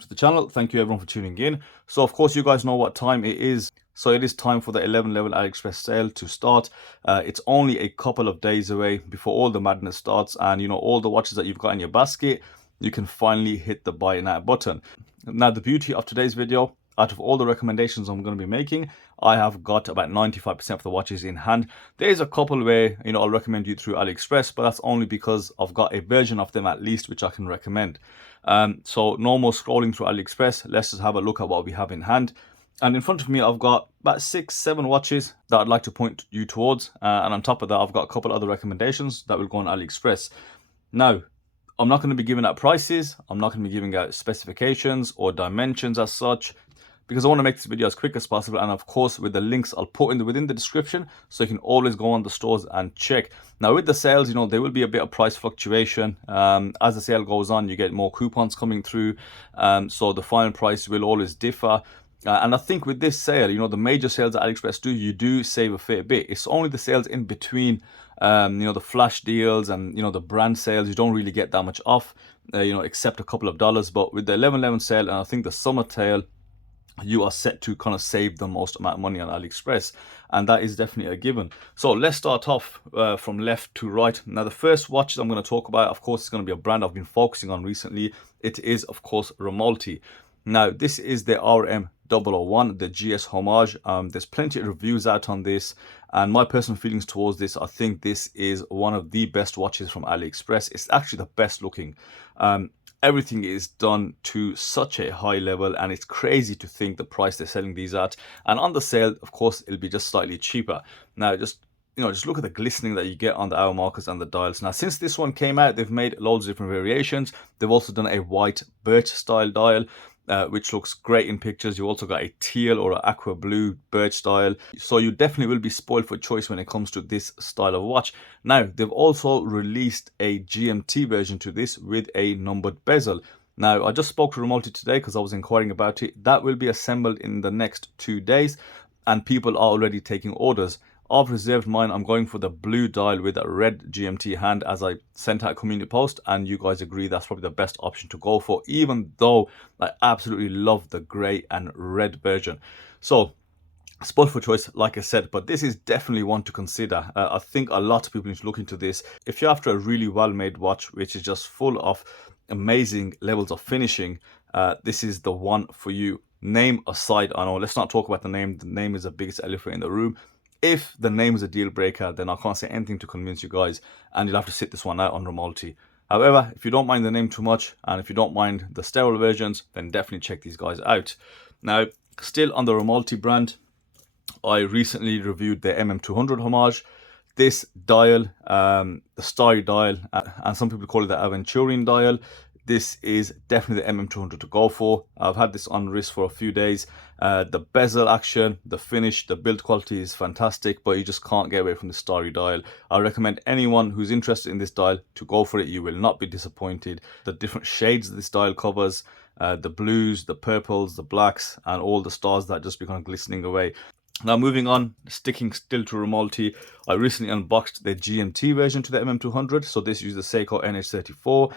to the channel. Thank you everyone for tuning in. So of course you guys know what time it is. So it is time for the 11 level Aliexpress sale to start. It's only a couple of days away before all the madness starts, and you know, all the watches that you've got in your basket, you can finally hit the buy now button. Now the beauty of today's video, out of all the recommendations I'm going to be making, I have got about 95% of the watches in hand. There is a couple where, you know, I'll recommend you through Aliexpress, but that's only because I've got a version of them at least which I can recommend. So no more scrolling through Aliexpress. Let's just have a look at what we have in hand. And in front of me, I've got about 6-7 watches that I'd like to point you towards. And on top of that, I've got a couple other recommendations that will go on Aliexpress. Now, I'm not going to be giving out prices. I'm not going to be giving out specifications or dimensions as such, because I want to make this video as quick as possible. And of course, with the links I'll put within the description, so you can always go on the stores and check. Now with the sales, you know, there will be a bit of price fluctuation. As the sale goes on, you get more coupons coming through. So the final price will always differ. And I think with this sale, you know, the major sales that Aliexpress do, you do save a fair bit. It's only the sales in between, you know, the flash deals and, you know, the brand sales, you don't really get that much off, you know, except a couple of dollars. But with the 11/11 sale and I think the summer sale, you are set to kind of save the most amount of money on Aliexpress, and that is definitely a given. So let's start off from left to right. Now the first watch I'm going to talk about, of course, is going to be a brand I've been focusing on recently. It is, of course, Rmalti. Now this is the RM001, the GS Homage. There's plenty of reviews out on this, and my personal feelings towards this, I think this is one of the best watches from Aliexpress. It's actually the best looking. Everything is done to such a high level, and it's crazy to think the price they're selling these at. And on the sale, of course, it'll be just slightly cheaper. Now just, you know, just look at the glistening that you get on the hour markers and the dials. Now since this one came out, they've made loads of different variations. They've also done a white birch style dial, which looks great in pictures. You also got a teal or an aqua blue birch style. So you definitely will be spoiled for choice when it comes to this style of watch. Now, they've also released a GMT version to this with a numbered bezel. Now, I just spoke to Rmalti today because I was inquiring about it. That will be assembled in the next 2 days, and people are already taking orders. I've reserved mine. I'm going for the blue dial with a red GMT hand, as I sent out a community post, and you guys agree that's probably the best option to go for, even though I absolutely love the grey and red version. So spoiled for choice, like I said, but this is definitely one to consider. I think a lot of people need to look into this. If you're after a really well-made watch, which is just full of amazing levels of finishing, this is the one for you. Name aside, I know, let's not talk about the name. The name is the biggest elephant in the room. If the name is a deal breaker, then I can't say anything to convince you guys, and you'll have to sit this one out on Rmalti. However, if you don't mind the name too much, and if you don't mind the sterile versions, then definitely check these guys out. Now, still on the Rmalti brand, I recently reviewed the MM200 Homage. This dial, the starry dial, and some people call it the Aventurine dial. This is definitely the MM200 to go for. I've had this on wrist for a few days. The bezel action, the finish, the build quality is fantastic, but you just can't get away from the starry dial. I recommend anyone who's interested in this dial to go for it. You will not be disappointed. The different shades this dial covers, the blues, the purples, the blacks, and all the stars that just become glistening away. Now moving on, sticking still to Rmalti, I recently unboxed the GMT version to the MM200. So this uses the Seiko NH34.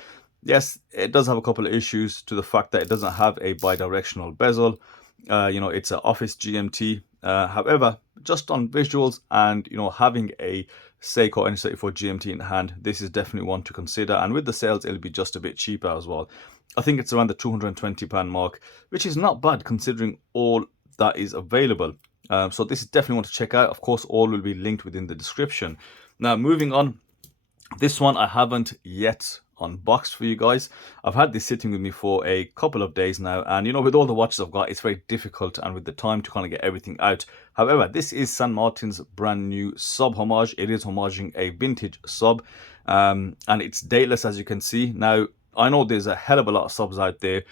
Yes, it does have a couple of issues to the fact that it doesn't have a bidirectional bezel. You know, it's an office GMT. However, just on visuals and, you know, having a Seiko NH34 GMT in hand, this is definitely one to consider. And with the sales, it'll be just a bit cheaper as well. I think it's around the £220 mark, which is not bad considering all that is available. So this is definitely one to check out. Of course, all will be linked within the description. Now, moving on, this one I haven't yet unboxed for you guys. I've had this sitting with me for a couple of days now, and you know, with all the watches I've got, it's very difficult and with the time to kind of get everything out. However, this is San Martin's brand new sub homage. It is homaging a vintage sub, and it's dateless, as you can see. Now, I know there's a hell of a lot of subs out there.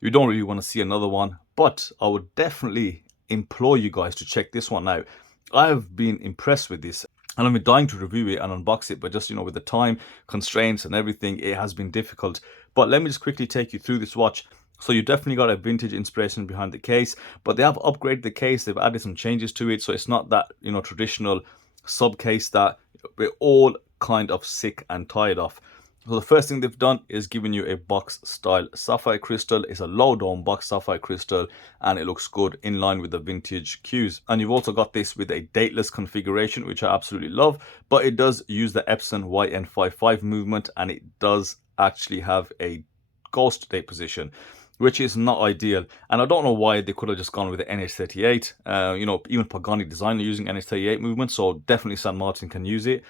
You don't really want to see another one, but I would definitely implore you guys to check this one out. I've been impressed with this, and I've been dying to review it and unbox it, but just, you know, with the time constraints and everything, it has been difficult. But let me just quickly take you through this watch. So you definitely got a vintage inspiration behind the case, but they have upgraded the case. They've added some changes to it, so it's not that, you know, traditional sub case that we're all kind of sick and tired of. So the first thing they've done is given you a box style sapphire crystal. It's a low dome box sapphire crystal and it looks good in line with the vintage cues. And you've also got this with a dateless configuration, which I absolutely love, but it does use the Epson YN55 movement and it does actually have a ghost date position, which is not ideal. And I don't know why they could have just gone with the NH38. You know, even Pagani Design are using NH38 movement, so definitely San Martin can use it.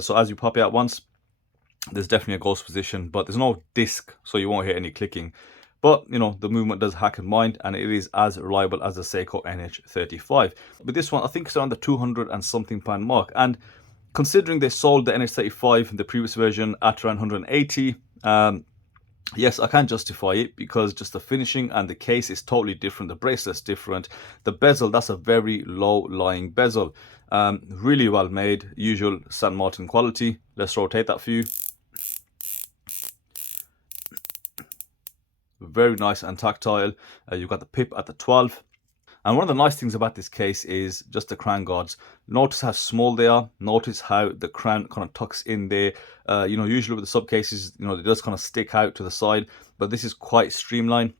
So as you pop it out once, there's definitely a ghost position, but there's no disc, so you won't hear any clicking. But, you know, the movement does hack in mind, and it is as reliable as the Seiko NH35. But this one, I think it's around the 200 and something pound mark. And considering they sold the NH35 in the previous version at around 180, yes, I can justify it because just the finishing and the case is totally different. The bracelet's different. The bezel, that's a very low-lying bezel. Really well made, usual San Martin quality. Let's rotate that for you. Very nice and tactile. You've got the pip at the 12. And one of the nice things about this case is just the crown guards. Notice how small they are. Notice how the crown kind of tucks in there. You know, usually with the sub cases, you know, they just kind of stick out to the side, but this is quite streamlined.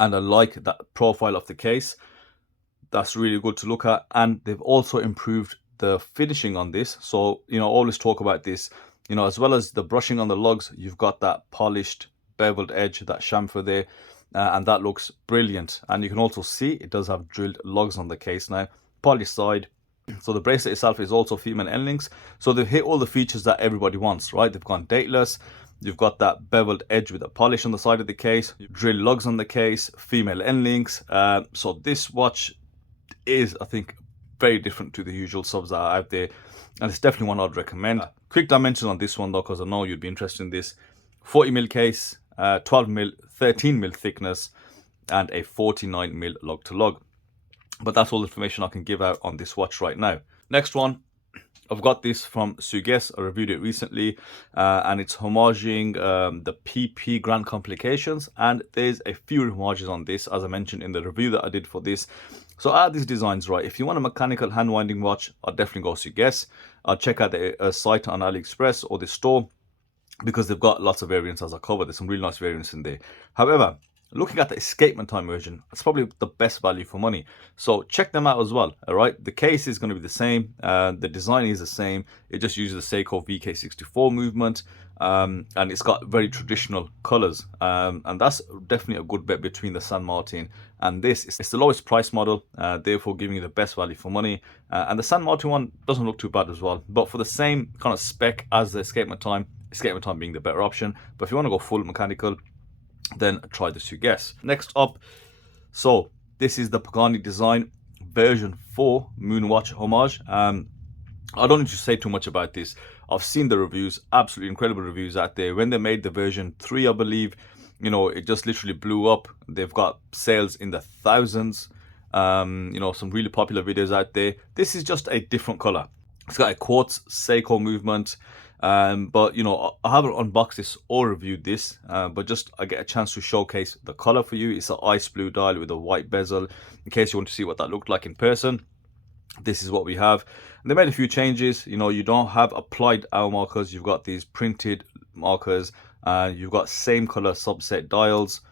And I like that profile of the case. That's really good to look at. And they've also improved the finishing on this. So, you know, always talk about this, you know, as well as the brushing on the lugs, you've got that polished beveled edge, that chamfer there. And that looks brilliant. And you can also see it does have drilled lugs on the case now, polished side. So the bracelet itself is also female end links. So they've hit all the features that everybody wants, right? They've gone dateless. You've got that beveled edge with a polish on the side of the case, drilled lugs on the case, female end links. So this watch is, I think, very different to the usual subs that are out there. And it's definitely one I'd recommend. Quick dimensions on this one though, because I know you'd be interested in this. 40mm case, 12mm, 13mm thickness, and a 49mm lug to lug. But that's all the information I can give out on this watch right now. Next one, I've got this from Sugess. I reviewed it recently, and it's homaging the PP Grand Complications, and there's a few homages on this, as I mentioned in the review that I did for this. So out of these designs, right, if you want a mechanical hand winding watch, I'd definitely go Sugess. I'll check out the site on Aliexpress or the store, because they've got lots of variants as I covered. There's some really nice variants in there. However, looking at the Escapement time version, it's probably the best value for money. So check them out as well, all right? The case is going to be the same. The design is the same. It just uses the Seiko VK64 movement. And it's got very traditional colors. And that's definitely a good bet between the San Martin and this. It's the lowest price model, therefore giving you the best value for money. And the San Martin one doesn't look too bad as well. But for the same kind of spec as the Escapement time being the better option. But if you want to go full mechanical, then try the Sugess. Next up, so this is the Pagani Design version 4 MoonWatch Homage. I don't need to say too much about this. I've seen the reviews, absolutely incredible reviews out there. When they made the version 3, I believe, you know, it just literally blew up. They've got sales in the thousands. You know, some really popular videos out there. This is just a different color. It's got a quartz Seiko movement. But you know, I haven't unboxed this or reviewed this, but just I get a chance to showcase the color for you. It's an ice blue dial with a white bezel, in case you want to see what that looked like in person. This is what we have. And they made a few changes. You know, you don't have applied hour markers, you've got these printed markers. You've got same color subset dials.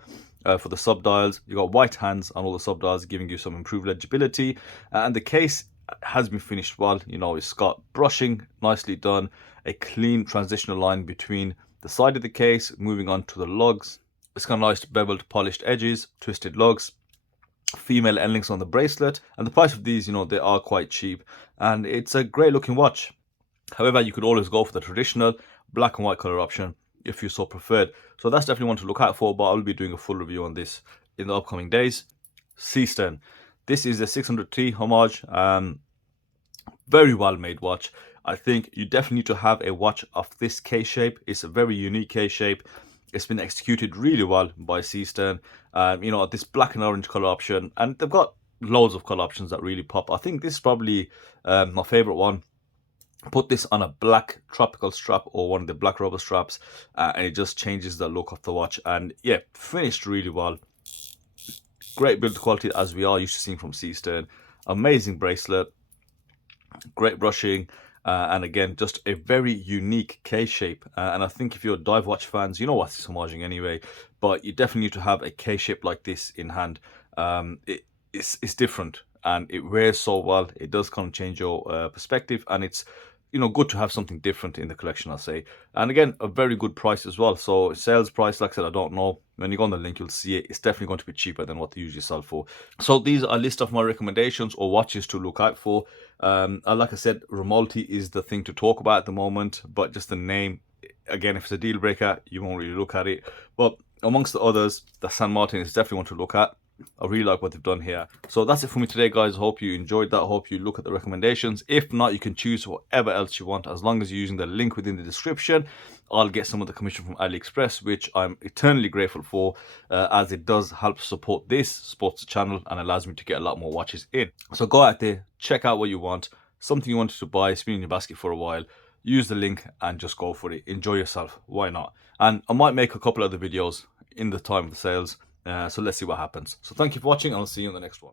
For the sub dials, you've got white hands on all the sub dials, giving you some improved legibility. And the case has been finished well. You know, it's got brushing nicely done, a clean transitional line between the side of the case moving on to the lugs. It's got nice beveled polished edges, twisted lugs, female end links on the bracelet, and the price of these, you know, they are quite cheap, and it's a great looking watch. However, you could always go for the traditional black and white color option if you so preferred. So that's definitely one to look out for, but I'll be doing a full review on this in the upcoming days. Seestern. This is a 600T homage. Very well made watch. I think you definitely need to have a watch of this case shape. It's a very unique case shape. It's been executed really well by Seestern. You know, this black and orange color option, and they've got loads of color options that really pop. I think this is probably my favorite one. Put this on a black tropical strap or one of the black rubber straps, and it just changes the look of the watch. And yeah, finished really well. Great build quality, as we are used to seeing from Seestern. Amazing bracelet, great brushing, And again, just a very unique case shape. And I think if you're dive watch fans, you know what it's homaging anyway, but you definitely need to have a case shape like this in hand. It's different and it wears so well. It does kind of change your perspective, and it's good to have something different in the collection, I'll say. And again, a very good price as well. So sales price, like I said, I don't know. When you go on the link, you'll see it. It's definitely going to be cheaper than what they usually sell for. So these are a list of my recommendations or watches to look out for. Like I said, Rmalti is the thing to talk about at the moment, but just the name, again, if it's a deal breaker, you won't really look at it. But amongst the others, the San Martin is definitely one to look at. I really like what they've done here. So that's it for me today, guys. Hope you enjoyed that. Hope you look at the recommendations. If not, you can choose whatever else you want, as long as you're using the link within the description. I'll get some of the commission from Aliexpress, which I'm eternally grateful for, as it does help support this sports channel and allows me to get a lot more watches in. So go out there, check out what you want, something you wanted to buy, spin in your basket for a while. Use the link and just go for it. Enjoy yourself. Why not? And I might make a couple other videos in the time of the sales. So let's see what happens. So thank you for watching, and I'll see you in the next one.